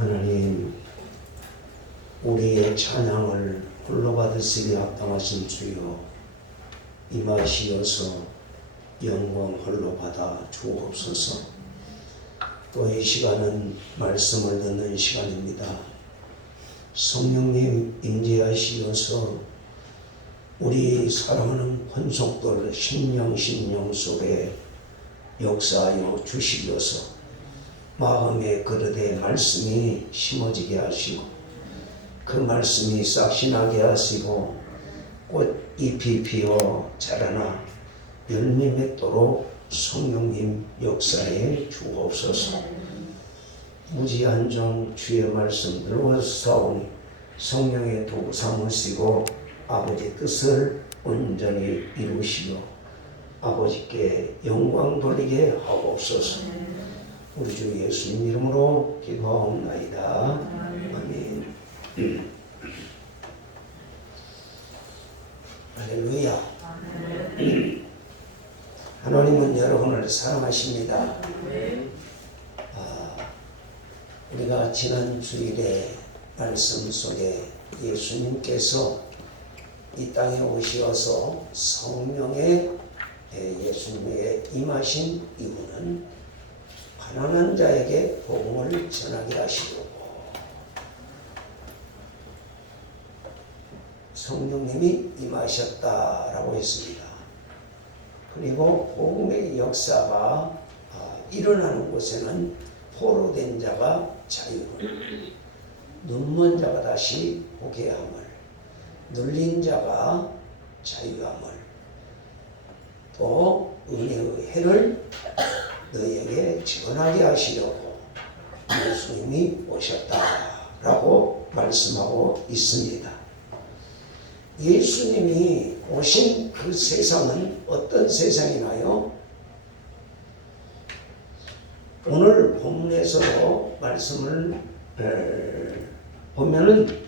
하나님, 우리의 찬양을 홀로 받으시기 합당하신 주여, 임하시어서 영광 홀로 받아 주옵소서. 또 이 시간은 말씀을 듣는 시간입니다. 성령님 임재하시어서 우리 사랑하는 권속들 심령 속에 역사하여 주시어서 마음의 그릇에 말씀이 심어지게 하시고 그 말씀이 싹신하게 하시고 꽃잎이 피어 자라나 열매 맺도록 성령님 역사에 주옵소서. 무지한 종 주의 말씀 들어사오니 성령의 도구 삼으시고 아버지 뜻을 온전히 이루시어 아버지께 영광 돌리게 하옵소서. 우리 주 예수님 이름으로 기도하옵나이다. 아멘. 할렐루야. 하나님은 여러분을 사랑하십니다. 우리가 지난 주일에 말씀 속에 예수님께서 이 땅에 오시어서 성령의 예수님의 임하신 이유는 가난한 자에게 복음을 전하게 하시려고 성령님이 임하셨다라고 했습니다. 그리고 복음의 역사가 일어나는 곳에는 포로된 자가 자유를, 눈먼 자가 다시 보게 함을, 눌린 자가 자유함을, 또 은혜의 해를 너희에게 전하게 하시려고 예수님이 오셨다라고 말씀하고 있습니다. 예수님이 오신 그 세상은 어떤 세상이나요? 오늘 본문에서도 말씀을 보면은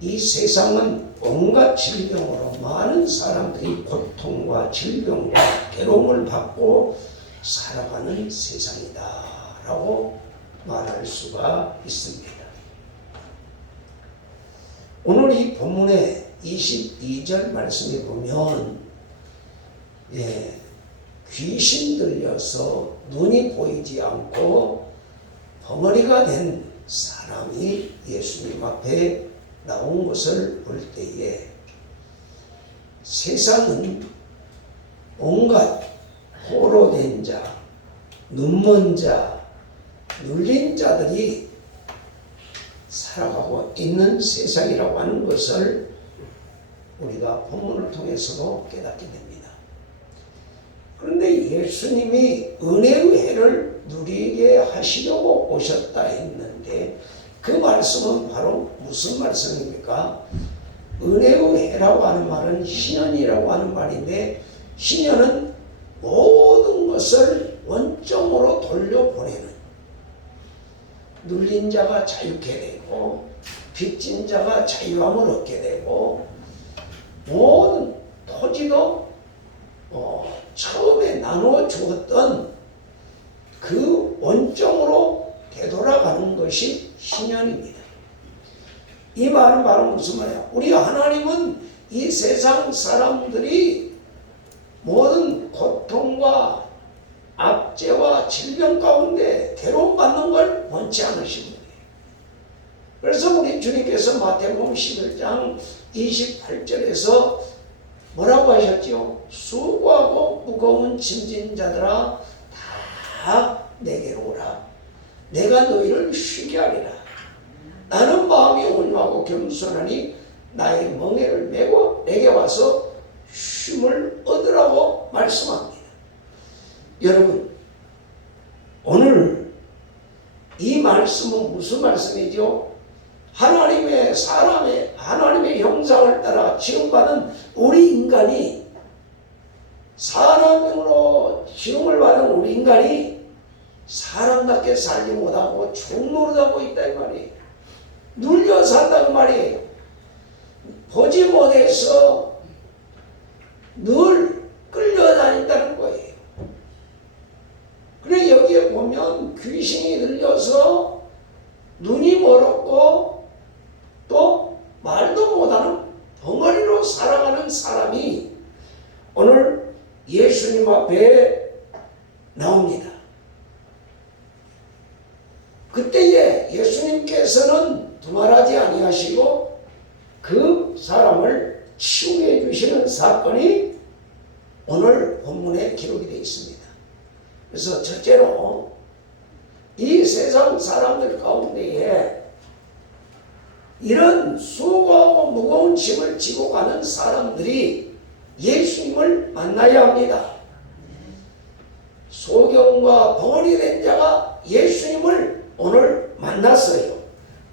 이 세상은 온갖 질병으로 많은 사람들이 고통과 질병과 괴로움을 받고 살아가는 세상이다 라고 말할 수가 있습니다. 오늘 이 본문의 22절 말씀에 보면 귀신 들려서 눈이 보이지 않고 벙어리가 된 사람이 예수님 앞에 나온 것을 볼 때에 세상은 온갖 포로된 자, 눈먼 자, 눌린 자들이 살아가고 있는 세상이라고 하는 것을 우리가 본문을 통해서도 깨닫게 됩니다. 그런데 예수님이 은혜의 해를 누리게 하시려고 오셨다 했는데 그 말씀은 바로 무슨 말씀입니까? 은혜의 해라고 하는 말은 신연이라고 하는 말인데 신연은 모든 것을 원점으로 돌려보내는, 눌린 자가 자유케 되고 빚진 자가 자유함을 얻게 되고 모든 토지도 처음에 나누어 주었던 그 원점으로 되돌아가는 것이 신연입니다. 이 말은 바로 무슨 말이야? 우리 하나님은 이 세상 사람들이 모든 고통과 압제와 질병 가운데 괴로움받는 걸 원치 않으신 분이에요. 그래서 우리 주님께서 마태복음 11장 28절에서 뭐라고 하셨지요? 수고하고 무거운 짐진 자들아 다 내게로 오라. 내가 너희를 쉬게 하리라. 나는 마음이 온유하고 겸손하니 나의 멍에를 메고 내게 와서 쉼을 얻으라고 말씀합니다. 여러분, 오늘 이 말씀은 무슨 말씀이죠? 하나님의 형상을 따라 지음받은 우리 인간이, 사람으로 지음을 받은 우리 인간이 사람답게 살지 못하고 죽노릇하고 있다 이 말이에요. 눌려 산다는 말이에요. 보지 못해서 늘 끌려다닌다는 거예요. 그래 여기에 보면 귀신이 들려서 눈이 멀었고 또 말도 못하는 벙어리로 살아가는 사람이 오늘 예수님 앞에 나옵니다. 그때에 예수님께서는 두말하지 아니하시고 그 사람을 치유해 주시는 사건이 오늘 본문에 기록이 되어 있습니다. 그래서 첫째로 이 세상 사람들 가운데에 이런 수고하고 무거운 짐을 지고 가는 사람들이 예수님을 만나야 합니다. 소경과 벙어리 된 자가 예수님을 오늘 만났어요.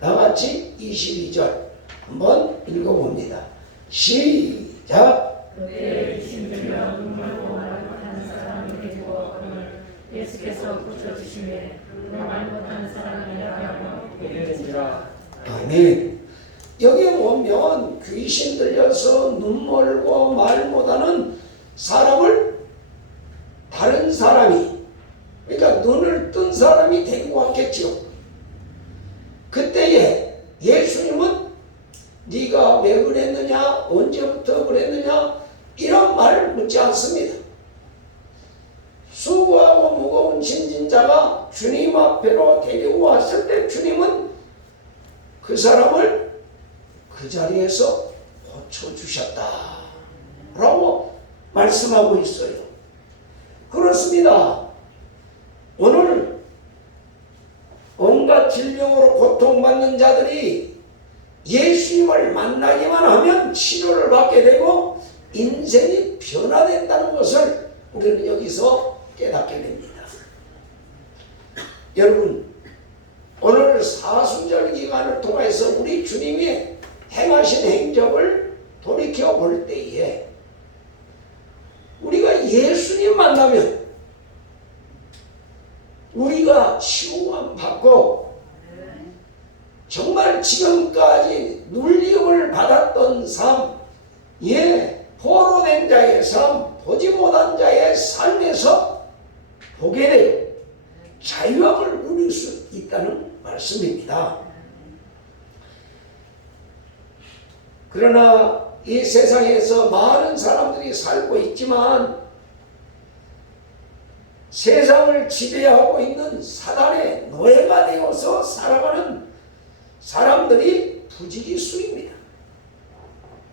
다같이 22절 한번 읽어봅니다. 시작. 그때 심들며 눈물로 말 못하는 사람이 되고 오늘 예수께서 고쳐주시매 그 말 못하는 사람이 나가며 보게 되니라. 아멘. 여기에 보면 귀신 들려서 눈 멀고 말 못하는 사람을 다른 사람이, 그러니까 눈을 뜬 사람이 데리고 왔겠죠. 그때에 예수님은 네가 왜 그랬느냐, 언제부터 그랬느냐 이런 말을 묻지 않습니다. 수고하고 무거운 짐진 자가 주님 앞에로 데리고 왔을 때 주님은 그 사람을 그 자리에서 고쳐주셨다 라고 말씀하고 있어요. 그렇습니다. 오늘 온갖 질병으로 고통받는 자들이 예수님을 만나기만 하면 치료를 받게 되고 인생이 변화된다는 것을 우리는 여기서 깨닫게 됩니다. 여러분, 오늘 사순절 기간을 통해서 우리 주님이 행하신 행적을 돌이켜 볼 때에 우리가 예수님 만나면 우리가 치유함 받고 정말 지금까지 눌림을 받았던 삶, 포로된 자의 삶, 보지 못한 자의 삶에서 보게 되고 자유함을 누릴 수 있다는 말씀입니다. 그러나 이 세상에서 많은 사람들이 살고 있지만 세상을 지배하고 있는 사단의 노예가 되어서 살아가는 사람들이 부지기수입니다.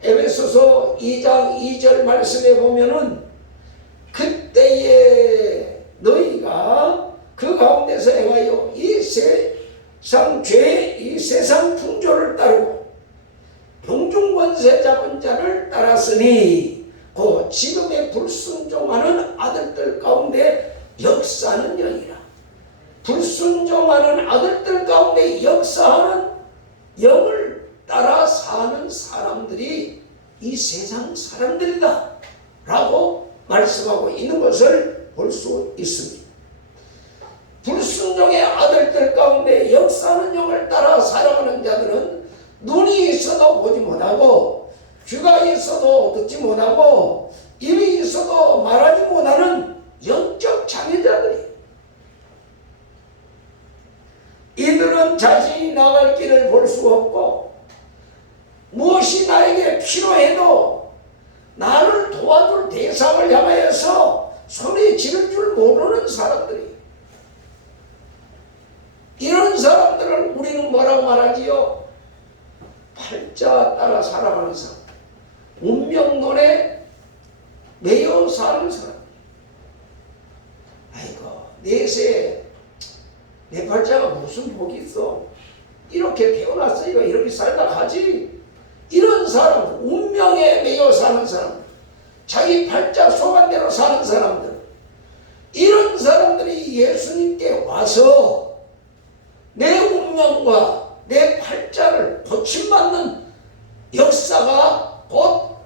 에베소서 2장 2절 말씀에 보면은 그때에 너희가 그 가운데서 행하여 이 세상 죄, 이 세상 풍조를 따르고 동중권세 잡은 자를 따랐으니 그 지금의 불순종하는 아들들 가운데 역사하는 영이라. 불순종하는 아들들 가운데 역사하는 영을 따라 사는 사람들이 이 세상 사람들이다 라고 말씀하고 있는 것을 볼 수 있습니다. 불순종의 아들들 가운데 역사하는 영을 따라 살아가는 자들은 눈이 있어도 보지 못하고 귀가 있어도 듣지 못하고 입이 있어도 말하지 못하는 영적 장애자들이, 이들은 자신이 나갈 길을 볼 수 없고 무엇이 나에게 필요해도 나를 도와줄 대상을 향하여서 소리 지를 줄 모르는 사람들이, 이런 사람들을 우리는 뭐라고 말하지요? 팔자 따라 살아가는 사람, 운명론에 매여 사는 사람. 아이고, 내 팔자가 무슨 복이 있어? 이렇게 태어났으니까 이렇게 살다 가지. 이런 사람, 운명에 매여 사는 사람, 자기 팔자 소관대로 사는 사람들, 이런 사람들이 예수님께 와서 내 운명과 내 팔자를 고침받는 역사가 곧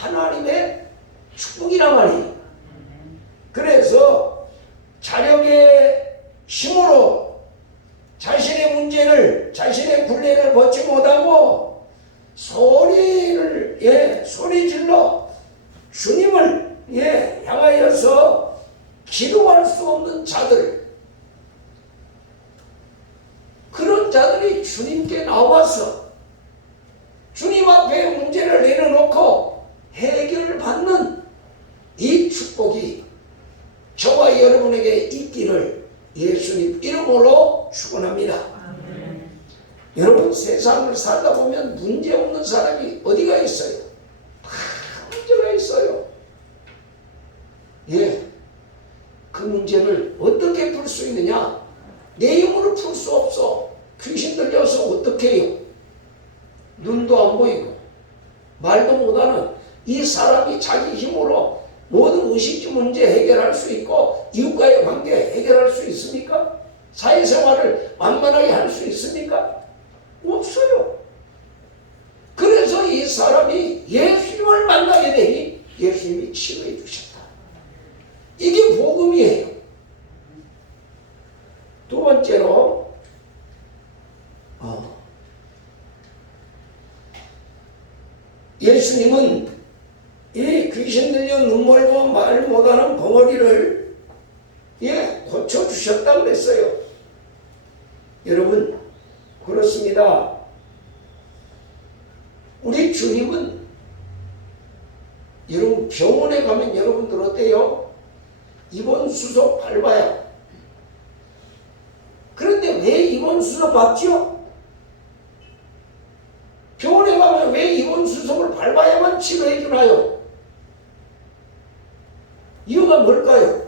하나님의 축복이란 말이에요. 그래서 자력의 힘으로 자신의 문제를, 자신의 굴레를 벗지 못하고 소리 질러 주님을 향하여서 기도할 수 없는 자들, 그런 그런 자들이 주님께 나와서 주님 앞에 문제를 내려놓고 해결받는 이 축복이 저와 여러분에게 있기를 예수님 이름으로 축원합니다. 아멘. 여러분, 세상을 살다 보면 문제 없는 사람이 어디가 있어요? 다 문제가 있어요. 예, 그 문제를 어떻게 풀 수 있느냐? 내 힘으로 풀 수 없어. 귀신 들려서 어떻게 해요? 눈도 안 보이고 말도 못하는 이 사람이 자기 힘으로 모든 의식주 문제 해결할 수 있고 이웃과의 관계 해결할 수 있습니까? 사회생활을 완만하게 할 수 있습니까? 없어요. 그래서 이 사람이 예수님을 만나게 되니 예수님이 치료해 주셨다. 이게 복음이에요. 두 번째로 예수님은 이 귀신 들려 눈물고 말 못하는 벙어리를 고쳐주셨다고 그랬어요. 여러분, 그렇습니다. 우리 주님은 여러분 병원에 가면 여러분들 어때요? 입원 수속 밟아요. 그런데 왜 입원 수속 밟죠? 병원에 가면 왜 입원 수속을 밟아야만 치료해 주나요? 이유가 뭘까요?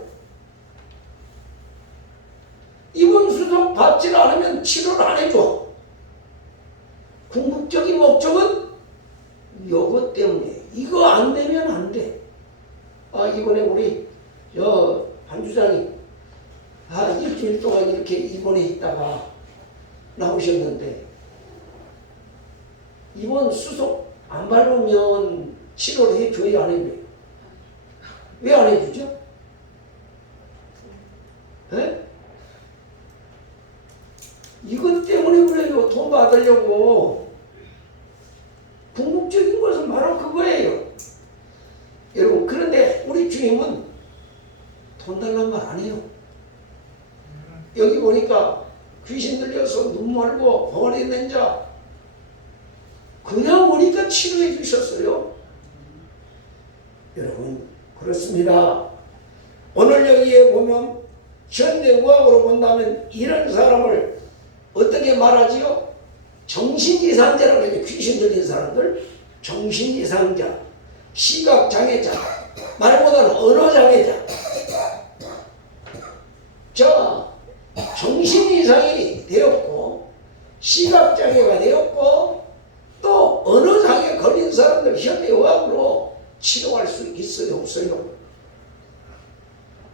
입원 수속 받지 않으면 치료를 안 해줘. 궁극적인 목적은 요것 때문에 이거 안 되면 안 돼. 이번에 우리 반 주장이 일주일 동안 이렇게 입원해 있다가 나오셨는데 입원 수속 안 밟으면 치료를 해줘야 안 해줘요? 왜 안 해주죠? 에? 이것 때문에 그래요. 돈 받으려고. 궁극적인 것은 바로 그거예요. 여러분, 그런데 우리 주님은 돈 달라는 말 안 해요. 여기 보니까 귀신 들려서 눈 멀고 벙어리 낸 자 그냥 오니까 치료해 주셨어요. 여러분, 그렇습니다. 오늘 여기에 보면 현대의학으로 본다면 이런 사람을 어떻게 말하지요? 정신이상자라고 해요. 귀신 들린 사람들 정신이상자, 시각장애자, 말보다는 언어장애자. 정신이상이 되었고 시각장애가 되었고 또 언어장애 걸린 사람들 현대의학으로 치료할 수 있어요? 없어요?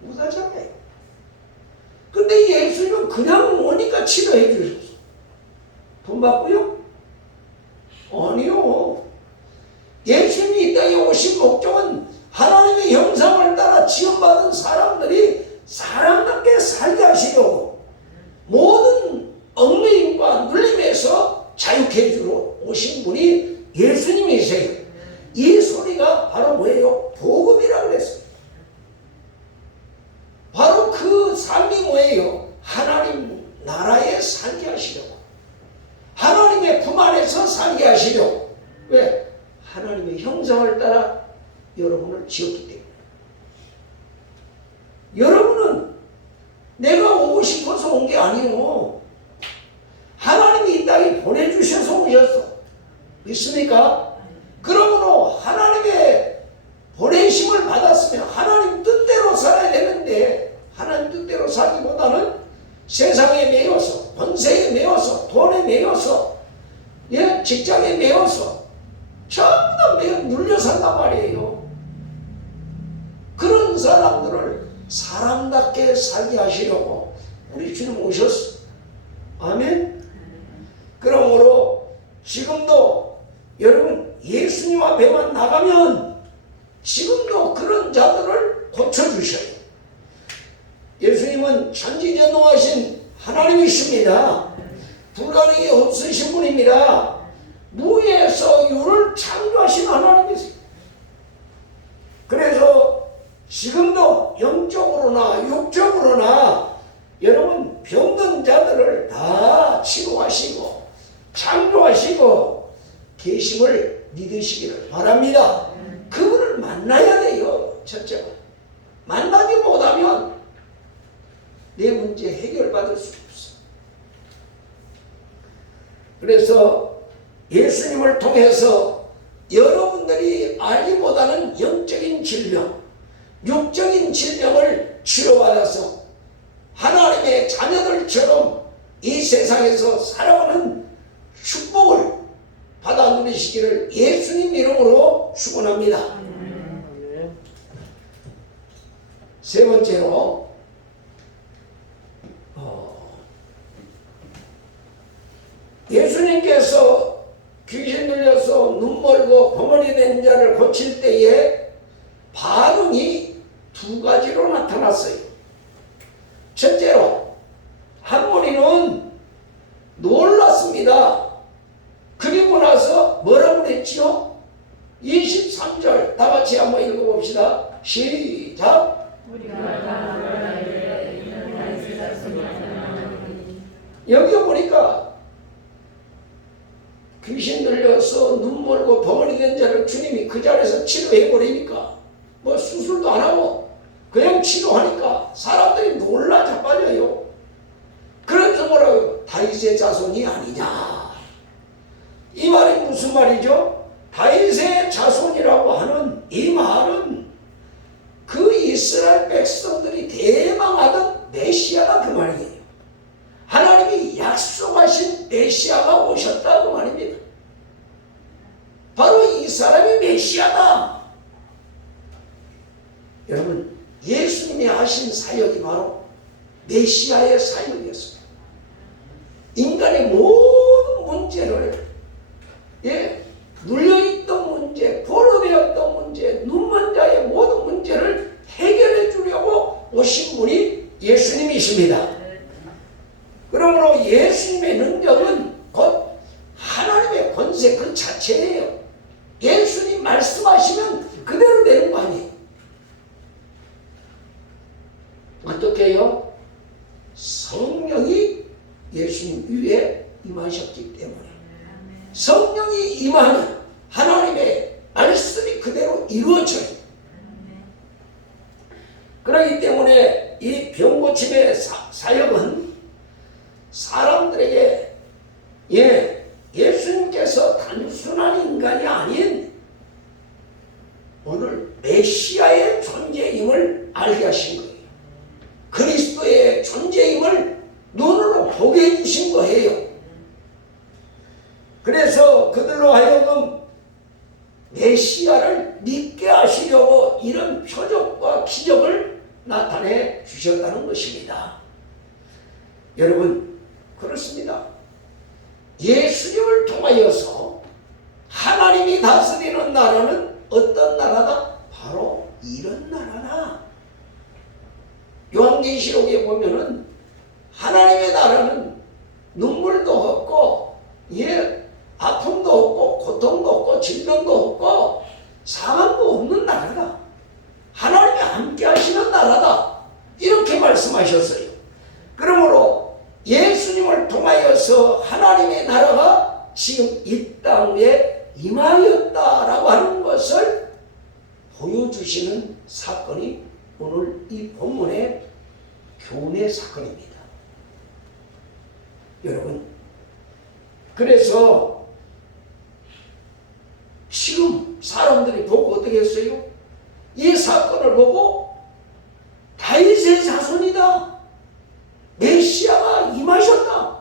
못하잖아요. 근데 예수님은 그냥 오니까 치료해 주셨어. 돈 받고요? 아니요. 예수님이 이 땅에 오신 목적은 하나님의 형상을 따라 지원받은 사람들이 사람답게 살게 하시려고 모든 얽매임과 눌림에서 자유케 해주러 오신 분이 예수님이세요. 이 소리가 바로 뭐예요? 복음이라고 그랬어요. 바로 그 삶이 뭐예요? 하나님 나라에 살게 하시려고, 하나님의 품 안에서 살게 하시려고. 왜? 하나님의 형상을 따라 여러분을 지었기 때문에. 여러분은 내가 오고 싶어서 온 게 아니요. 하나님이 이 땅에 보내주셔서 오셨어. 믿습니까? 그러므로 하나님의 보내심을 받았으면 하나님 뜻대로 살아야 되는데 하나님 뜻대로 살기보다는 세상에 매여서, 번세에 매여서, 돈에 매여서, 직장에 매여서 전부 다 눌려 산단 말이에요. 그런 사람들을 사람답게 살게 하시려고 우리 주님 오셨어. 아멘. 그러므로 지금도 여러분 예수님 앞에만 나가면 지금도 그런 자들을 고쳐주셔요. 예수님은 천지전능하신 하나님이십니다. 불가능이 없으신 분입니다. 무에서 유를 창조하신 하나님이세요. 그래서 지금도 영적으로나 육적으로나 여러분 병든 자들을 다 치료하시고 창조하시고 계심을 믿으시기를 바랍니다. 그분을 만나야 돼요. 첫째가 만나지 못하면 내 문제 해결받을 수 없어. 그래서 예수님을 통해서 여러분들이 알지 못하는 영적인 질병, 육적인 질병을 치료받아서 하나님의 자녀들처럼 이 세상에서 살아가는 축복을 받아 누리시기를 예수님 이름으로 축원합니다. 세 번째로 예수님께서 귀신 들려서 눈 멀고 벙어리 된 자를 고칠 때에 반응이 두 가지로 나타났어요. 첫째로 한 무리는 놀랐습니다. 그리고 나서 뭐라고 그랬지요? 23절 다 같이 한번 읽어봅시다. 시작. 여기 보니까 귀신 들려서 눈 멀고 벙어리 된 자를 주님이 그 자리에서 치료해버리니까 뭐 수술도 안 하고 그냥 치료하니까 사람들이 놀라 자빠져요. 그래서 뭐라고 다윗의 자손이 아니냐. 이 말이 무슨 말이죠? 다윗의 자손이라고 하는 이 말은 그 이스라엘 백성들이 대망하던 메시아가 그 말이에요. 하나님이 약속하신 메시아가 오셨다 그 말입니다. 바로 이 사람이 메시아다. 여러분 예수님이 하신 사역이 바로 메시아의 사역이었습니다. 인간의 모든 문제를 눌려있던 문제, 포로되었던 문제, 눈먼 자의 모든 문제를 해결해 주려고 오신 분이 예수님이십니다. 그러므로 예수님의 능력은 곧 하나님의 권세 그 자체예요. 예수님 말씀하시면 그대로 되는 거 아니에요. 어떻게 해요? 성령이 예수님 위에 임하셨기 때문에 성령이 임하면 하나님의 말씀이 그대로 이루어져요. 그렇기 때문에 이 병고침의 사역은 사람들에게 예수님께서 단순한 인간이 아닌 오늘 메시아의 존재임을 알게 하신 거예요. 그리스도의 존재임을 눈으로 보게 해주신 거예요. 그래서 그들로 하여금 메시아를 믿게 하시려고 이런 표적과 기적을 나타내 주셨다는 것입니다. 여러분 그렇습니다. 예수님을 통하여서 하나님이 다스리는 나라는 어떤 나라다? 바로 이런 나라다. 요한계시록에 보면은 하나님의 나라는 눈물도 없고 아픔도 없고 고통도 없고 질병도 없고 사망도 없는 나라다. 하나님이 함께 하시는 나라다. 이렇게 말씀하셨어요. 그러므로 예수님을 통하여서 하나님의 나라가 지금 이 땅 위에 임하였다라고 하는 것을 보여주시는 사건이 오늘 이 본문의 교훈의 사건입니다. 여러분 그래서 지금 사람들이 보고 어떻게 했어요? 이 사건을 보고 다윗의 자손이다. 메시아가 임하셨다.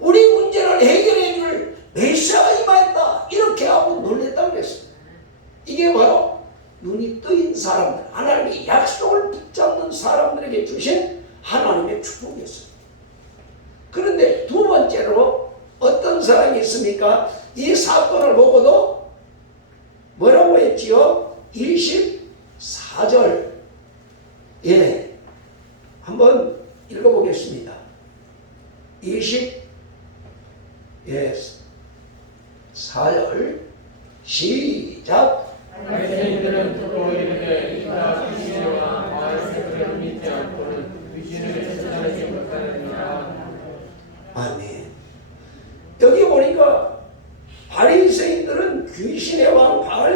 우리 문제를 해결해 줄 메시아가 임하였다. 이렇게 하고 놀랬다 그랬습니다. 이게 바로 눈이 뜨인 사람들, 하나님의 약속을 붙잡는 사람들에게 주신 하나님의 축복이었습니다. 그런데 두 번째로 어떤 사람이 있습니까? 이 사건을 보고도 뭐라고 했지요? 24절 한번 읽어보겠습니다. 24절 시작. 바리새인들은 두고 이르되 이가 귀신과 바리새인들을 믿지 않고는 귀신을 쫓아내지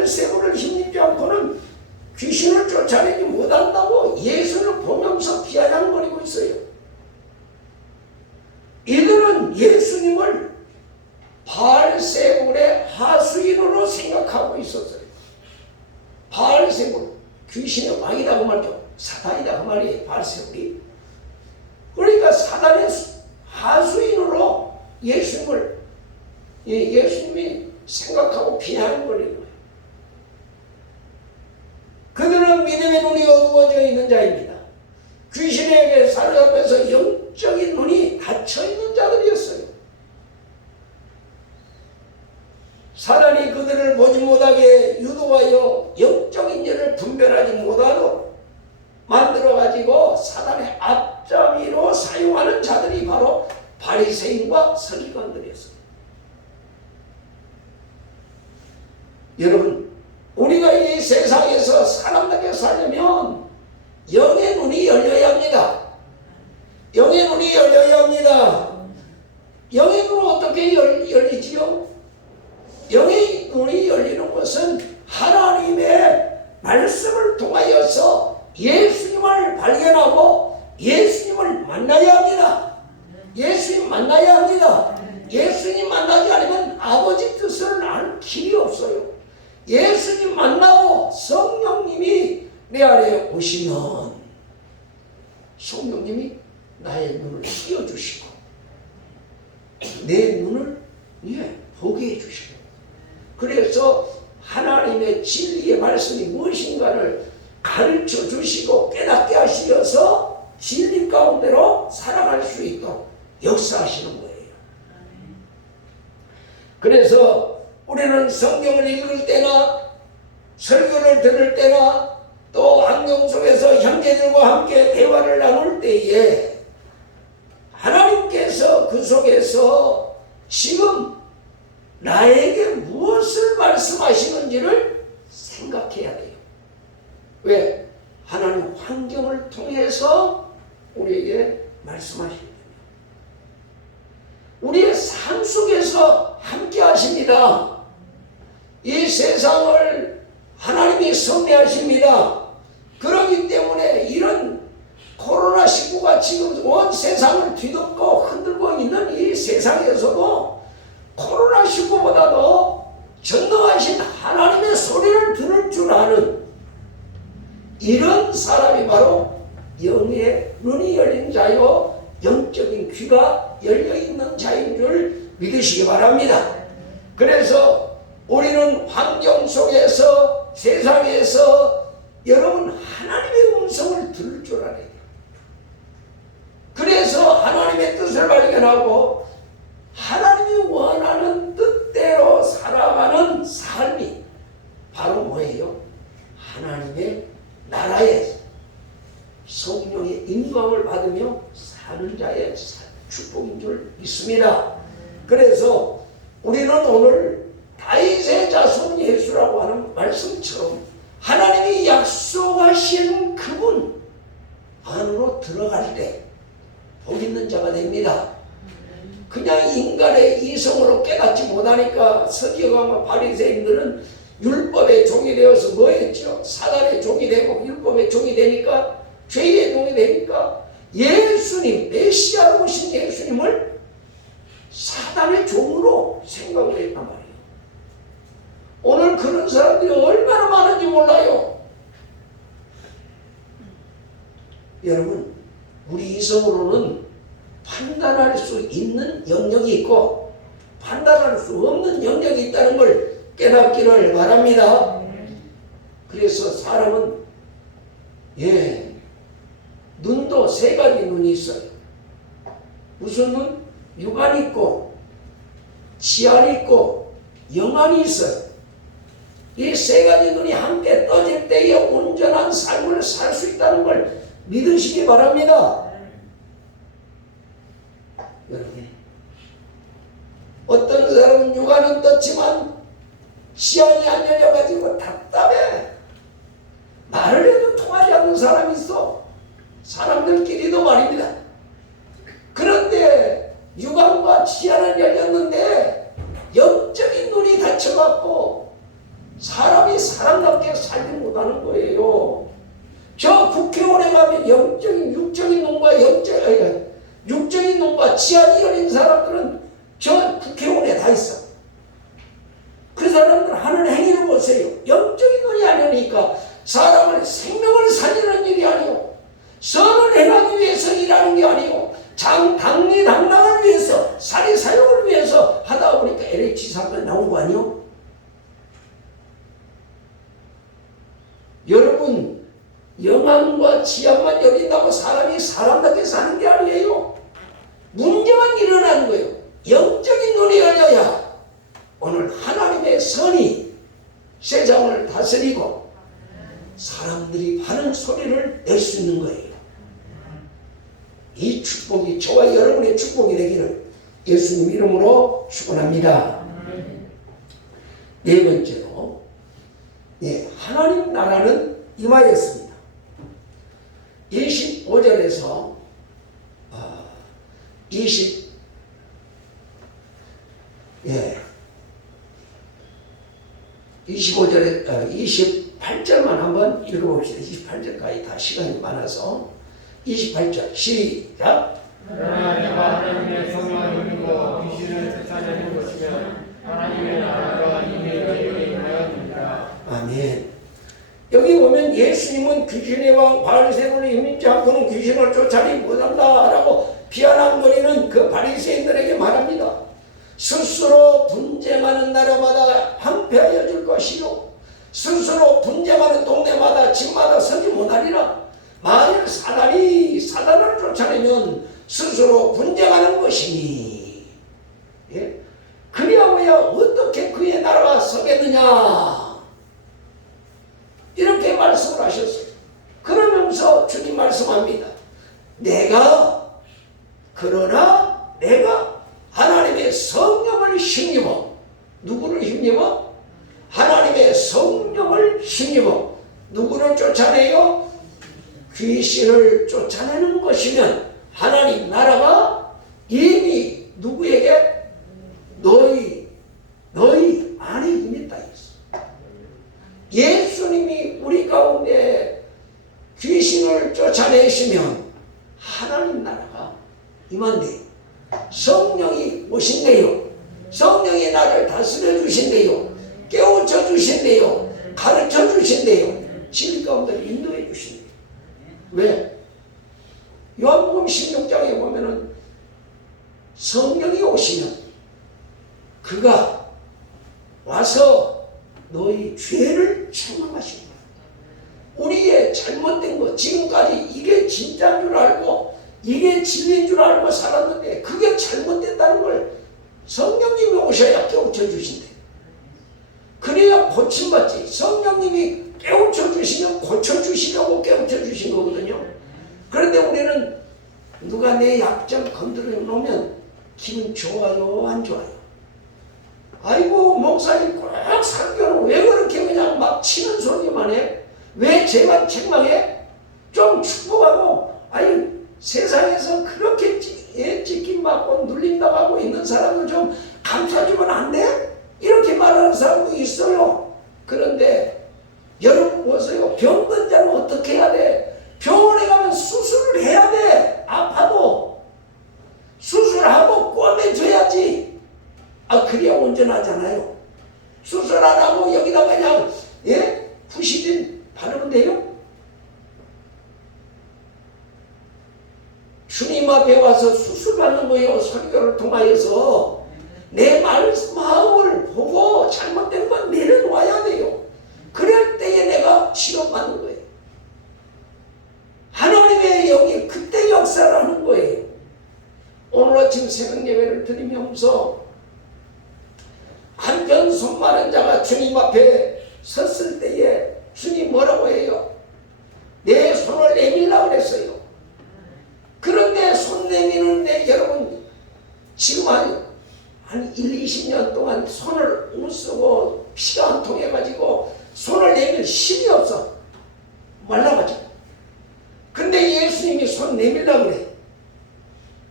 바알세불을 힘입지 않고는 귀신을 쫓아내지 못한다고 예수를 보면서 비아냥거리고 있어요. 이들은 예수님을 바알세불의 하수인으로 생각하고 있었어요. 바알세불, 귀신의 왕이다 그 말이죠. 사탄이다 그 말이에요. 바알세불이. 그러니까 사단의 하수인으로 예수님이 생각하고 비아냥거리는 거예요. 그들은 믿음의 눈이 어두워져 있는 자입니다. 귀신에게 사로잡혀서 영적인 눈이 닫혀있는 자들이었어요. 사단이 그들을 보지 못하게 유도하여 영적인 일을 분별하지 못하도록 만들어가지고 사단의 앞잡이로 사용하는 자들이 바로 바리새인과 서기관들이었습니다. 여러분, 우리가 이 세상에서 사람답게 살려면 영의 눈이 열려야 합니다. 영의 눈이 열려야 합니다. 영의 눈은 어떻게 열리지요? 영의 눈이 열리는 것은 하나님의 말씀을 통하여서 예수님을 발견하고 예수님을 만나야 합니다. 예수님 만나야 합니다. 예수님 만나지 않으면 아버지 뜻을 알 길이 없어요. 예수님 만나고 성령님이 내 안에 오시면 성령님이 나의 눈을 띄워주시고 내 눈을 보게 해주시고, 그래서 하나님의 진리의 말씀이 무엇인가를 가르쳐 주시고 깨닫게 하시어서 진리 가운데로 살아갈 수 있도록 역사하시는 거예요. 그래서 우리는 성경을 읽을 때나 설교를 들을 때나 또 안경 속에서 형제들과 함께 대화를 나눌 때에 하나님께서 그 속에서 지금 나에게 무엇을 말씀하시는지를 생각해야 돼요. 왜? 하나님 환경을 통해서 우리에게 말씀하십니다. 우리의 삶 속에서 함께 하십니다. 이 세상을 하나님이 섭리하십니다. 그렇기 때문에 이런 코로나19가 지금 온 세상을 뒤덮고 흔들고 있는 이 세상에서도 코로나19보다도 전능하신 하나님의 소리를 들을 줄 아는 이런 사람이 바로 영의 눈이 열린 자요 영적인 귀가 열려있는 자인 줄 믿으시기 바랍니다. 그래서 우리는 환경 속에서 세상에서 여러분 하나님의 음성을 들을 줄 알아야 돼요. 그래서 하나님의 뜻을 발견하고 하나님이 원하는 뜻대로 살아가는 삶이 바로 뭐예요? 하나님의 나라에 성령의 인광을 받으며 사는 자의 축복인 줄 믿습니다. 그래서 우리는 오늘 다윗의 자손 예수라고 하는 말씀처럼 하나님이 약속하신 그분 안으로 들어갈 때 복 있는 자가 됩니다. 그냥 인간의 이성으로 깨닫지 못하니까 서기관과 바리새인들은 율법의 종이 되어서 뭐 했죠? 사단의 종이 되고 율법의 종이 되니까 죄의 종이 되니까 예수님, 메시아로 오신 예수님을 사단의 종으로 생각을 했단 말이에요. 오늘 그런 사람들이 얼마나 많은지 몰라요. 여러분, 우리 이성으로는 판단할 수 있는 영역이 있고 판단할 수 없는 영역이 있다는 걸 깨닫기를 바랍니다. 그래서 사람은 눈도 세 가지 눈이 있어요. 무슨 눈? 육안이 있고 지안이 있고 영안이 있어요. 이 세 가지 눈이 함께 떠질 때에 온전한 삶을 살 수 있다는 걸 믿으시기 바랍니다. 여러분, 어떤 사람은 육안은 떴지만 지안이 안 열려가지고 답답해. 말을 해도 통하지 않는 사람이 있어. 사람들끼리도 말입니다. 그런데 육안과 지안은 열렸는데 영적인 눈이 닫혀갖고 사람이 LH 사건 나온 거 아니요? 여러분, 영안과 지향만 열린다고 사람이 사람답게 사는 게 아니에요. 문제만 일어나는 거예요. 영적인 눈이 열려야 오늘 하나님의 선이 세상을 다스리고 사람들이 하는 소리를 낼 수 있는 거예요. 이 축복이 저와 여러분의 축복이 되기를 예수님 이름으로 축원합니다. 네 번째로, 하나님 나라는 임하였습니다. 25절에서 28절만 한번 읽어봅시다. 28절까지 다 시간이 많아서 28절 시작. 그러나 내가 하나님의 성령을 믿고 귀신을 쫓아내는 것이면 하나님의 나라가 이미 너희에게 임하였느니라. 아멘. 여기 보면 예수님은 귀신의 왕 바리새인을 힘입지 않고는 귀신을 쫓아내지 못한다 라고 비아냥거리는 그 바리새인들에게 말합니다. 스스로 분쟁하는 나라마다 황폐하여 줄 것이요 스스로 분쟁하는 동네마다 집마다 서지 못하리라. 만일 사단을 쫓아내면 스스로 분쟁하는 것이니 그리하여야 어떻게 그의 나라가 서겠느냐 이렇게 말씀을 하셨어요. 그러면서 주님 말씀합니다. 그러나 내가 하나님의 성령을 힘입어. 누구를 힘입어? 하나님의 성령을 힘입어. 누구를 쫓아내요? 귀신을 쫓아내는 것이면 하나님 나라가 이미 누구에게? 너희 안에 이미 있다 했어. 예수님이 우리 가운데 귀신을 쫓아내시면 하나님 나라가 임한대요. 성령이 오신대요. 성령이 나를 다스려 주신대요. 깨우쳐 주신대요. 가르쳐 주신대요. 진리 가운데 인도해 주신대요. 왜? 요한복음 16장에 보면은 성령이 오시면 그가 와서 너희 죄를 책망하십니다. 우리의 잘못된 것, 지금까지 이게 진짜인 줄 알고 이게 진리인 줄 알고 살았는데 그게 잘못됐다는 걸 성령님이 오셔야 깨우쳐 주신대. 그래야 고침받지. 성령님이 깨우쳐 주시면 고쳐 주시려고 깨우쳐 주신 거거든요. 그런데 우리는 누가 내 약점 건드려 놓으면 기분 좋아요, 안 좋아요? 아이고 목사님 꼭 상교는 왜 그렇게 그냥 막 치는 소리만 해? 왜 쟤만 책망해? 좀 축복하고 아니 세상에서 그렇게 찢김받고 눌린다고 있는 사람을 좀 감싸주면 안 돼? 이렇게 말하는 사람도 있어요. 그런데 여러분 보세요. 병든 자는 어떻게 해야 돼? 병원에 가면 수술을 해야 돼. 아파도 수술하고 꿰매줘야지. 그래야 온전하잖아요. 수술 안 하고 여기다 그냥 부시딘 바르면 돼요? 주님 앞에 와서 수술받는 거예요. 설교를 통하여서 내 마음을 보고 잘못된 건 내려놓아야 돼요. 그럴 때에 내가 치료받는 거예요. 하나님의 영이 그때 역사를 하는 거예요. 오늘 아침 새벽 예배를 드리면서 한편 손 마른 자가 주님 앞에 섰을 때에 주님 뭐라고 해요? 내 손을 내밀라고 그랬어요. 그런데 손 내미는데 여러분 지금 한 1, 20년 동안 손을 못 쓰고 피가 안 통해가지고 손을 내밀 힘이 없어. 말라가지고. 근데 예수님이 손 내밀라고 그래.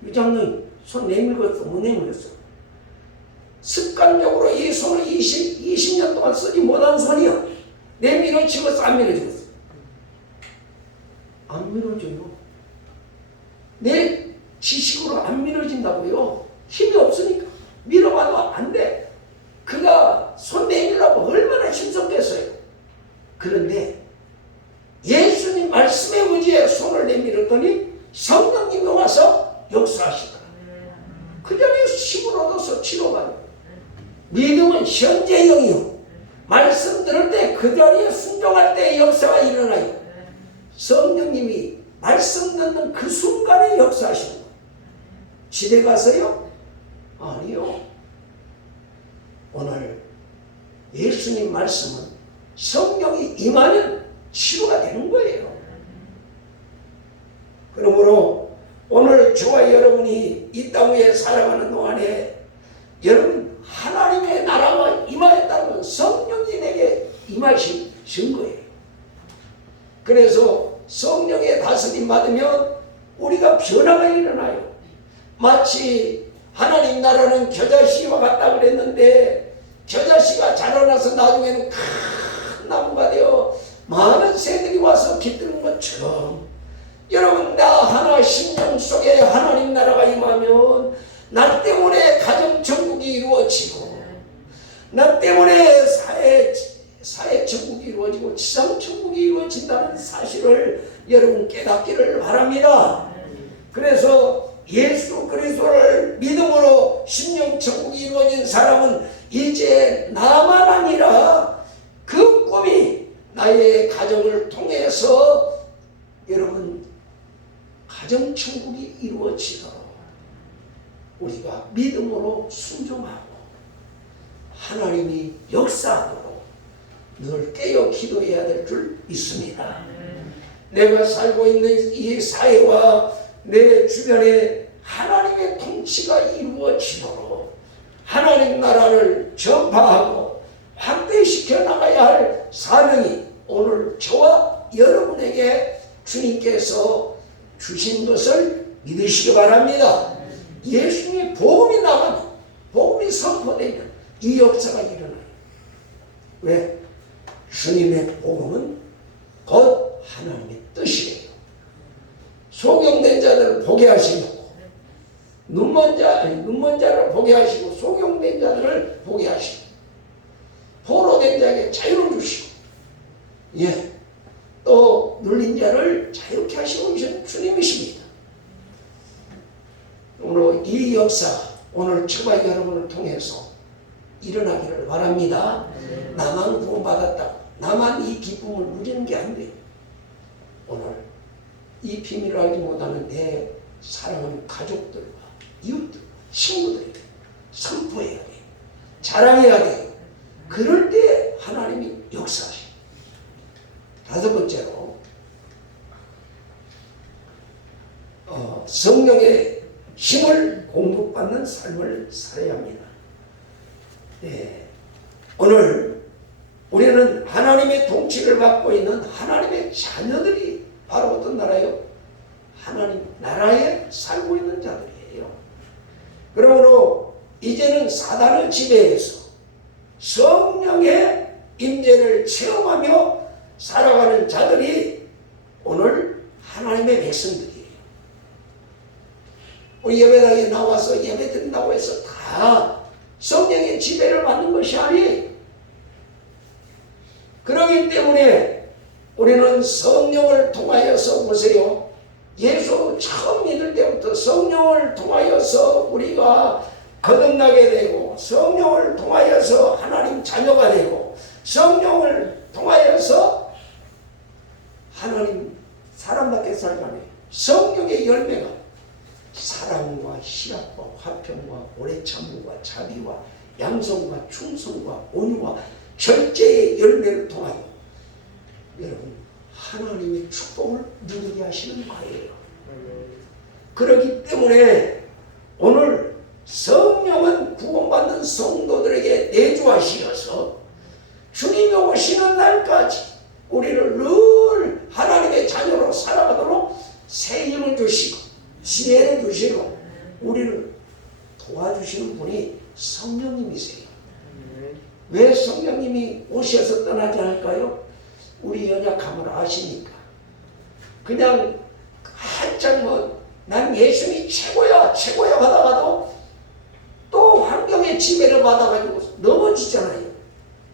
유장님 손 내밀겠어? 못 내밀겠어? 습관적으로 이 손을 20년 동안 쓰지 못한 손이요. 내밀어지겠어? 안 밀어지겠어? 안 밀어져요. 내 지식으로 안 밀어진다고요. 힘이 없으니까. 밀어봐도 안 돼. 그가 손 내밀라고 얼마나 힘썼겠어요. 그런데 예수님 말씀에 의지해 손을 내밀었더니 성령님이 와서 역사하시더라. 그 전에 힘을 얻어서 치료받아요. 믿음은 현재형이요. 말씀 들을 때 그 자리에 순종할 때 역사가 일어나요. 성령님이 말씀 듣는 그 순간에 역사하시는 거예요. 집에 가서요? 아니요. 오늘 예수님 말씀은 성령이 임하면 치료가 되는 거예요. 그러므로 오늘 저와 여러분이 이 땅 위에 살아가는 동안에 여러분 하나님의 나라가 임하였다는 성령이 내게 임하신 증거예요. 그래서 성령의 다스림 받으면 우리가 변화가 일어나요. 마치 하나님 나라는 겨자씨와 같다 그랬는데 겨자씨가 자라나서 나중에는 큰 나무가 되어 많은 새들이 와서 깃드는 것처럼 여러분 나 하나 심령 속에 하나님 나라가 임하면 나 때문에 가정 천국이 이루어지고 나 때문에 사회 천국이 이루어지고 지상 천국이 이루어진다는 사실을 여러분 깨닫기를 바랍니다. 그래서 예수 그리스도를 믿음으로 심령 천국이 이루어진 사람은 이제 나만 아니라 그 꿈이 나의 가정을 통해서 여러분 가정 천국이 이루어지도록 우리가 믿음으로 순종하고 하나님이 역사하도록 늘 깨어 기도해야 될 줄 믿습니다. 내가 살고 있는 이 사회와 내 주변에 하나님의 통치가 이루어지도록 하나님 나라를 전파하고 확대시켜 나가야 할 사명이 오늘 저와 여러분에게 주님께서 주신 것을 믿으시기 바랍니다. 예수님의 복음이 나가면 복음이 선포되면 이 역사가 일어나요. 왜? 주님의 복음은 곧 하나님의 뜻이에요. 소경된 자들을 보게 하시고 눈먼 자를 보게 하시고 소경된 자들을 보게 하시고 포로된 자에게 자유를 주시고 또 눌린 자를 자유케 하시고 계신 주님이십니다. 오늘 이 역사 오늘 저와 여러분을 통해서 일어나기를 바랍니다. 나만 구원받았다고 나만 이 기쁨을 누리는 게 아니에요. 오늘 이 비밀을 알지 못하는 내 사랑하는 가족들과 이웃들, 친구들에게 선포해야 돼요. 자랑해야 돼요. 그럴 때 하나님이 역사하셔요. 다섯 번째로 성령의 힘을 공급받는 삶을 살아야 합니다. 오늘 우리는 하나님의 통치를 받고 있는 하나님의 자녀들이 바로 어떤 나라예요? 하나님 나라에 살고 있는 자들이에요. 그러므로 이제는 사단의 지배에서 성령의 임재를 체험하며 살아가는 자들이 오늘 하나님의 백성들이에요. 우리 예배당에 나와서 예배 드린다고 해서 다 성령의 지배를 받는 것이 아니에요. 그렇기 때문에 우리는 성령을 통하여서 보세요. 예수 처음 믿을 때부터 성령을 통하여서 우리가 거듭나게 되고 성령을 통하여서 하나님 자녀가 되고 성령을 통하여서 하나님 사람답게 살아가네. 성령의 열매가 사랑과 희락과 화평과 오래 참음과 자비와 양성과 충성과 온유와 절제의 열매를 통하여 여러분 하나님의 축복을 누리게 하시는 거예요. 그렇기 때문에 오늘 성령은 구원받는 성도들에게 내주하시어서 주님이 오시는 날까지 우리를 늘 하나님의 자녀로 살아가도록 새 힘을 주시고 지혜를 주시고 우리를 도와주시는 분이 성령님이세요. 왜 성령님이 오셔서 떠나지 않을까요? 우리 연약함을 아시니까. 그냥 한참 난 예수님이 최고야 하다가도 또 환경의 지배를 받아가지고 넘어지잖아요.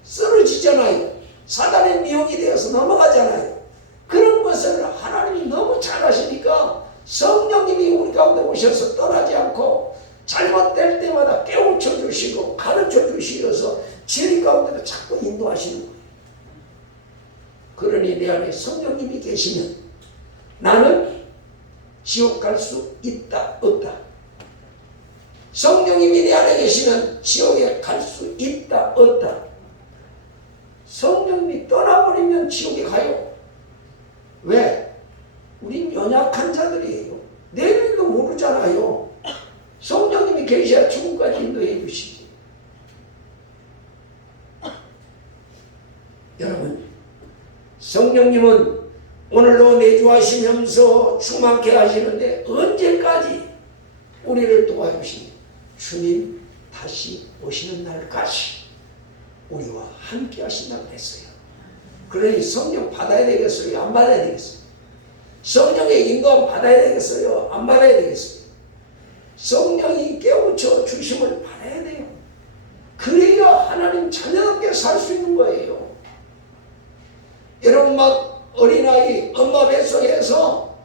쓰러지잖아요. 사단의 미혹이 되어서 넘어가잖아요. 그런 것을 하나님이 너무 잘 아시니까 성령님이 우리 가운데 오셔서 떠나지 않고 잘못될 때마다 깨우쳐 주시고 가르쳐 주시고 인도시여서 진리 가운데로 자꾸 인도하시는 거예요. 그러니 내 안에 성령님이 계시면 나는 지옥 갈 수 있다 없다. 성령님이 내 안에 계시면 지옥에 갈 수 있다 없다. 성령님이 떠나버리면 지옥에 가요. 왜? 우린 연약한 자들이에요. 내일도 모르잖아요. 성령님이 계셔야 죽음까지 인도해 주시지. 여러분, 성령님은 오늘도 내주하시면서 충만케 하시는데 언제까지 우리를 도와주시니? 주님 다시 오시는 날까지 우리와 함께 하신다고 했어요. 그러니 성령 받아야 되겠어요? 안 받아야 되겠어요? 성령의 인도함 받아야 되겠어요? 안 받아야 되겠어요? 성령이 깨우쳐 주심을 받아야 돼요. 그래야 하나님 자녀답게 살 수 있는 거예요. 여러분 막 어린아이 엄마 뱃속에서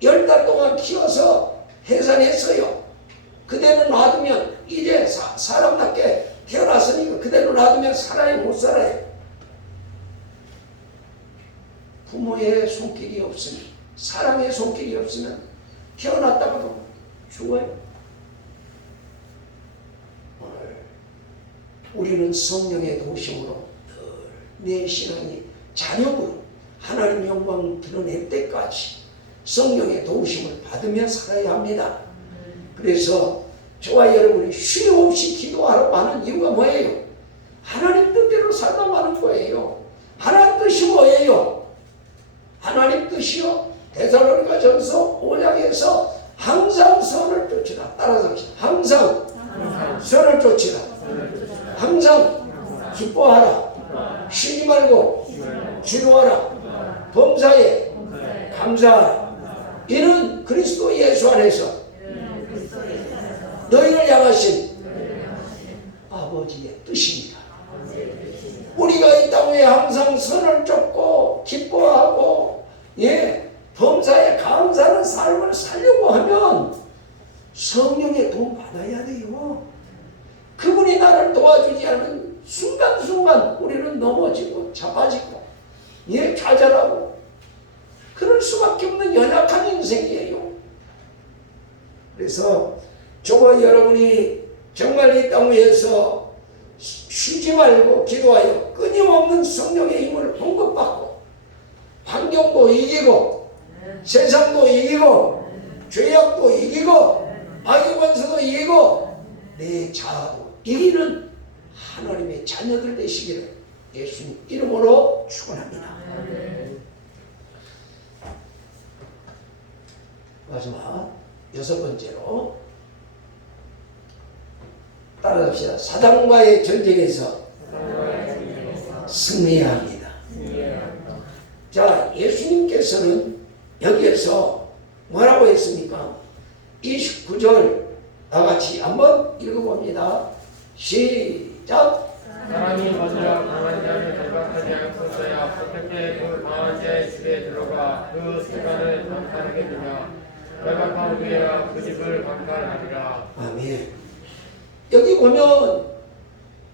10달 동안 키워서 해산했어요. 그대로 놔두면 이제 사람답게 태어났으니까 그대로 놔두면 살아요 못 살아요? 부모의 손길이 없으면, 사랑의 손길이 없으면 태어났다가도 죽어요. 오늘 우리는 성령의 도심으로 내 신앙이 자녀으로 하나님 영광을 드러낼 때까지 성령의 도우심을 받으며 살아야 합니다. 그래서 저와 여러분이 쉼 없이 기도하라고 하는 이유가 뭐예요? 하나님 뜻대로 살라고 하는 거예요. 하나님 뜻이 뭐예요? 하나님 뜻이요. 데살로니가전서 5장에서 항상 선을 쫓으라. 따라서 항상 선을 쫓으라. 항상 기뻐하라. 쉬지 말고 기도하라. 범사에 감사하라. 이는 그리스도 예수 안에서 너희를 향하신 아버지의 뜻입니다. 우리가 이 땅에 항상 선을 쫓고 기뻐하고 범사에 감사하는 삶을 살려고 하면 성령의 도움 받아야 돼요. 그분이 나를 도와주지 않은 순간순간 우리는 넘어지고 자빠지고 좌절하고 그럴 수밖에 없는 연약한 인생이에요. 그래서 저와 여러분이 정말 이 땅 위에서 쉬지 말고 기도하여 끊임없는 성령의 힘을 공급받고 환경도 이기고 세상도 이기고 죄악도 이기고 악의 권세도 이기고 내 자아도 이기는 하나님의 자녀들 되시기를 예수님 이름으로 축원합니다. 마지막 6번째로 따라합시다. 사단과의 전쟁에서 승리해야 합니다. 자, 예수님께서는 여기에서 뭐라고 했습니까? 29절 다같이 한번 읽어봅니다. 시작. 사람이 먼저 강한 자를 결박하지 않고서야 어떻게 그 강한 자의 집에 들어가 그 세간을 강탈하게 되냐. 결박한 후에야 그 집을 강탈하리라. 아멘. 여기 보면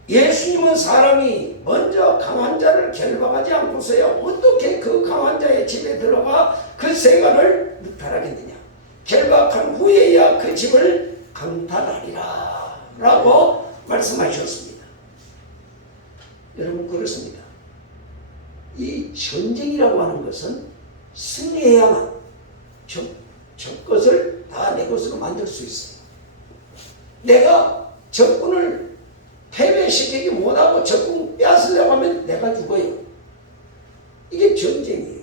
예수님은 사람이 먼저 강한 자를 결박하지 않고서야 어떻게 그 강한 자의 집에 들어가 그 세간을 무탈하겠느냐. 결박한 후에야 그 집을 강탈하리라 라고 말씀하셨습니다. 여러분 그렇습니다. 이 전쟁이라고 하는 것은 승리해야만 저 것을 다 내 것으로 만들 수 있어요. 내가 적군을 패배시키기 못하고 적군 빼앗으려고 하면 내가 죽어요. 이게 전쟁이에요.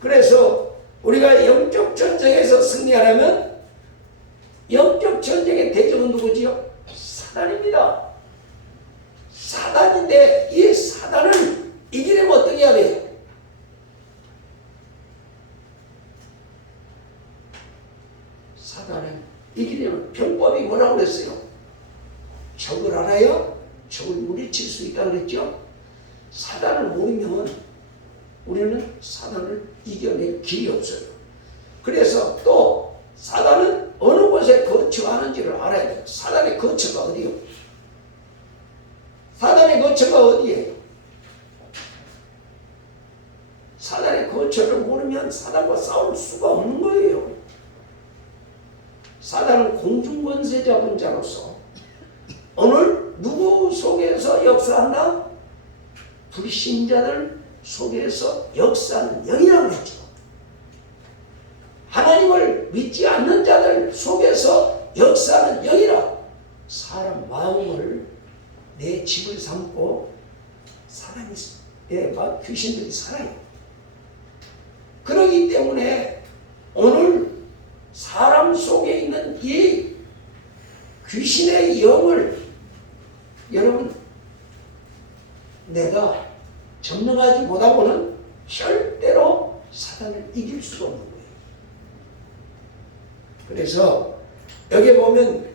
그래서 우리가 영적 전쟁에서 승리하려면 영적 전쟁의 대적은 누구지요? 사단입니다. 사단인데 이 사단을 이기려면 어떻게 해야 돼요? 사단을 이기려면 병법이 뭐라고 그랬어요? 적을 알아야 적을 물리칠 수 있다고 그랬죠? 사단을 모르면 우리는 사단을 이겨낼 길이 없어요. 그래서 또 사단은 어느 곳에 거처하는지를 알아야 돼요. 사단의 거처가 어디요? 우리는 사단과 싸울 수가 없는 거예요. 사단은 공중권세 잡은 자로서 오늘 누구 속에서 역사한다? 불신자들 속에서 역사하는 영이라고 했죠. 하나님을 믿지 않는 자들 속에서 역사하는 영이라. 사람 마음을 내 집을 삼고 사람이 막 귀신들이 살아요. 그러기 때문에 오늘 사람 속에 있는 이 귀신의 영을 여러분 내가 점령하지 못하고는 절대로 사단을 이길 수가 없는 거예요. 그래서 여기 보면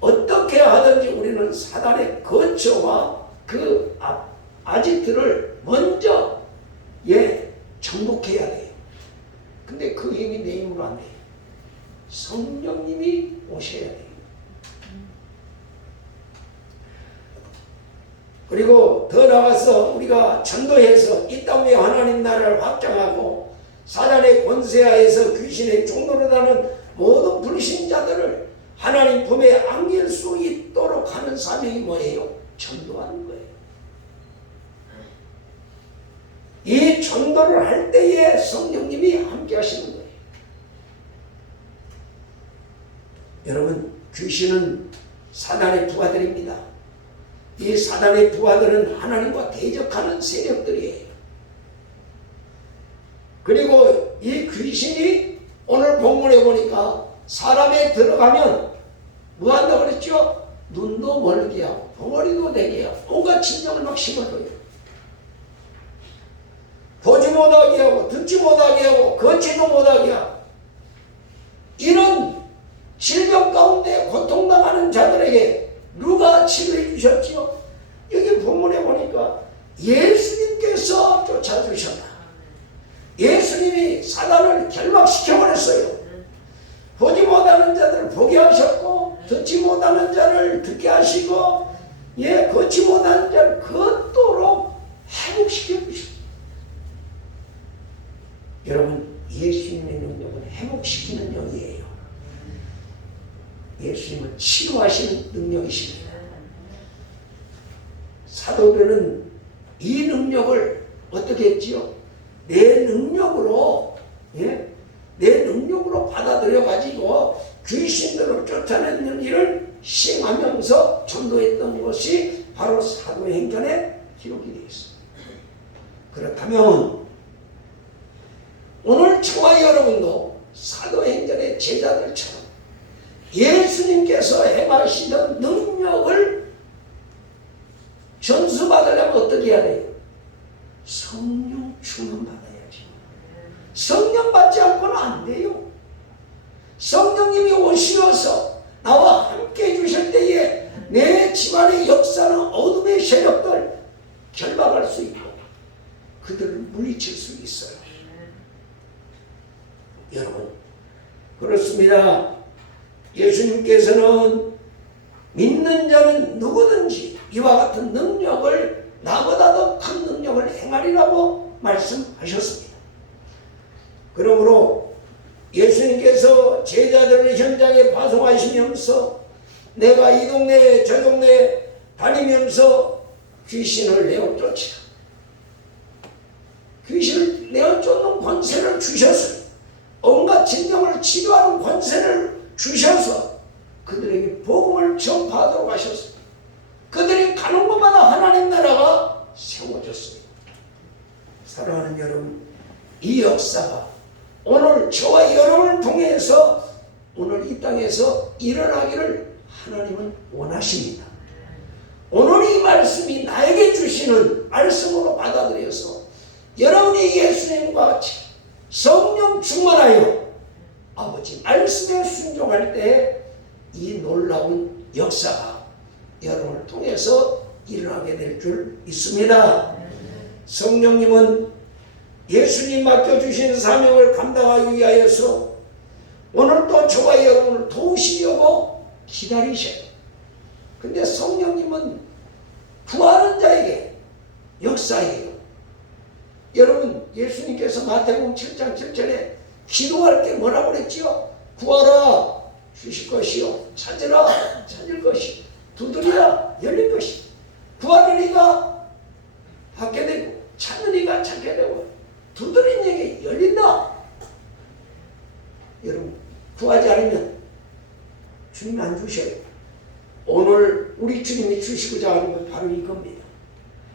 어떻게 하든지 우리는 사단의 거처와 그 아지트를 먼저 정복해야 돼요. 근데 그 힘이 내 힘으로 안 돼요. 성령님이 오셔야 돼요. 그리고 더 나아가서 우리가 전도해서 이 땅 위에 하나님 나라를 확장하고 사단의 권세하에서 귀신의 종로로 나는 모든 불신자들을 하나님 품에 안길 수 있도록 하는 사명이 뭐예요? 전도하는 거예요. 이 전도를 할 때에 성령님이 함께 하시는 거예요. 여러분, 귀신은 사단의 부하들입니다. 이 사단의 부하들은 하나님과 대적하는 세력들이에요. 그리고 이 귀신이 오늘 본문에 보니까 사람에 들어가면 뭐 한다고 그랬죠? 눈도 멀게 하고 벙어리도 내게 하고 온갖 진정을 막 심어줘요. 보지 못하게 하고 듣지 못하게 하고 걷지도 못하게 하고 이런 질병 가운데 고통당하는 자들에게 누가 치료해 주셨죠? 여기 본문에 보니까 예수님께서 쫓아주셨다. 예수님이 사단을 결박시켜버렸어요. 보지 못하는 자들을 보게 하셨고 듣지 못하는 자를 듣게 하시고 걷지 못하는 자를 걷도록 회복시켜 주셨다. 여러분, 예수님의 능력은 회복시키는 영이에요. 예수님은 치료하시는 능력이십니다. 사도들은 이 능력을 어떻게 했지요? 내 능력으로 받아들여 가지고 귀신들을 쫓아내는 일을 시행하면서 전도했던 것이 바로 사도행전에 기록이 되어 있습니다. 그렇다면 오늘 저와 여러분도 사도행전의 제자들처럼 예수님께서 행하시던 능력을 전수받으려면 어떻게 해야 돼요? 성령 충만받아야지. 성령 받지 않고는 안 돼요. 성령님이 오시어서 나와 함께 해주실 때에 내 집안의 역사는 어둠의 세력들 결박할 수 있고 그들을 물리칠 수 있어요. 여러분, 그렇습니다. 예수님께서는 믿는 자는 누구든지 이와 같은 능력을 나보다 더 큰 능력을 행하리라고 말씀하셨습니다. 그러므로 예수님께서 제자들을 현장에 파송하시면서 내가 이 동네 저 동네 다니면서 귀신을 내어쫓으라. 귀신을 내어쫓는 권세를 주셨어요. 온갖 질병을 치료하는 권세를 주셔서 그들에게 복음을 전파하도록 하셨습니다. 그들이 가는 곳마다 하나님 나라가 세워졌습니다. 사랑하는 여러분, 이 역사가 오늘 저와 여러분을 통해서 오늘 이 땅에서 일어나기를 하나님은 원하십니다. 오늘 이 말씀이 나에게 주시는 말씀으로 받아들여서 여러분이 예수님과 같이 성령 충만하여 아버지 말씀에 순종할 때 이 놀라운 역사가 여러분을 통해서 일어나게 될 줄 믿습니다. 성령님은 예수님 맡겨주신 사명을 감당하기 위하여서 오늘 또 저와 여러분을 도우시려고 기다리셔요. 근데 성령님은 구하는 자에게 역사해요. 여러분, 예수님께서 마태복음 7장 7절에 기도할 때 뭐라고 그랬지요? 구하라 주실 것이요, 찾으라 찾을 것이요, 두드리라 열릴 것이요. 구하는 이가 받게 되고 찾는 이가 찾게 되고 두드리는 이에게 열린다. 여러분, 구하지 않으면 주님 안 주셔요. 오늘 우리 주님이 주시고자 하는 건 바로 이겁니다.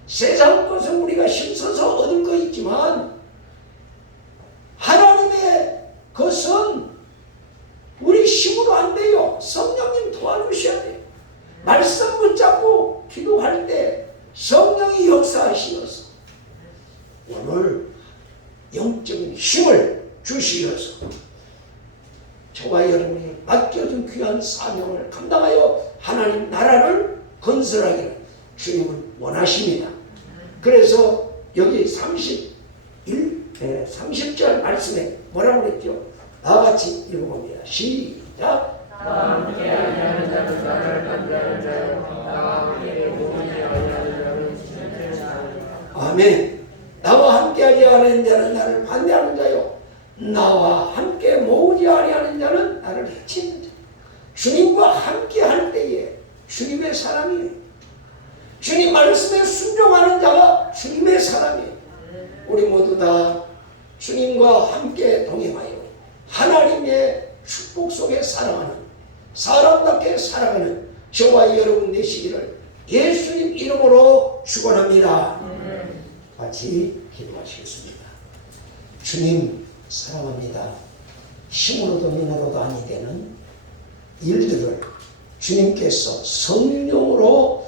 세상 것은 우리가 힘써서 얻을 거 있지만 하나님의 것은 우리 힘으로 안 돼요. 성령님 도와주셔야 돼요. 말씀 붙잡고 기도할 때 성령이 역사하시면서 오늘 영적인 힘을 주시어서 저와 여러분이 맡겨준 귀한 사명을 감당하여 하나님 나라를 건설하기를 주님은 원하십니다. 그래서 여기 30절 말씀에 뭐라고 그랬죠? 나같이 읽어봅니다. 시작. 나와 함께하는 자는 나를 반대하는 자요, 나와 함께 모이지 아니하는 자는 지체는 자요. 아멘. 나와 함께하지 않은 자는 나를 반대하는 자요, 나와 함께 모으지 아니하는 자는 나를 해치는 자. 주님과 함께할 때에 주님의 사람이에요. 주님 말씀에 순종하는 자가 주님의 사람이에요. 우리 모두 다 주님과 함께 동행하여 하나님의 축복 속에 살아가는, 사람답게 살아가는 저와 여러분 되시기를 예수님 이름으로 축원합니다. 같이 기도하시겠습니다. 주님 사랑합니다. 힘으로도 민으로도 아니 되는 일들을 주님께서 성령으로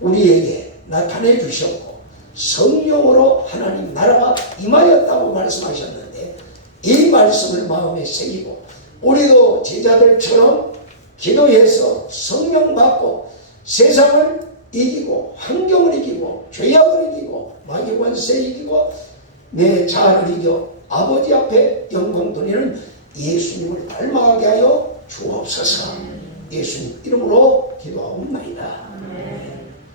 우리에게 나타내 주셨고 성령으로 하나님 나라가 임하였다고 말씀하셨는데, 이 말씀을 마음에 새기고 우리도 제자들처럼 기도해서 성령 받고 세상을 이기고 환경을 이기고 죄악을 이기고 마귀 권세 이기고 내 자아를 이겨 아버지 앞에 영광 돌리는 예수님을 닮아가게 하여 주옵소서. 예수님 이름으로 기도하옵나이다.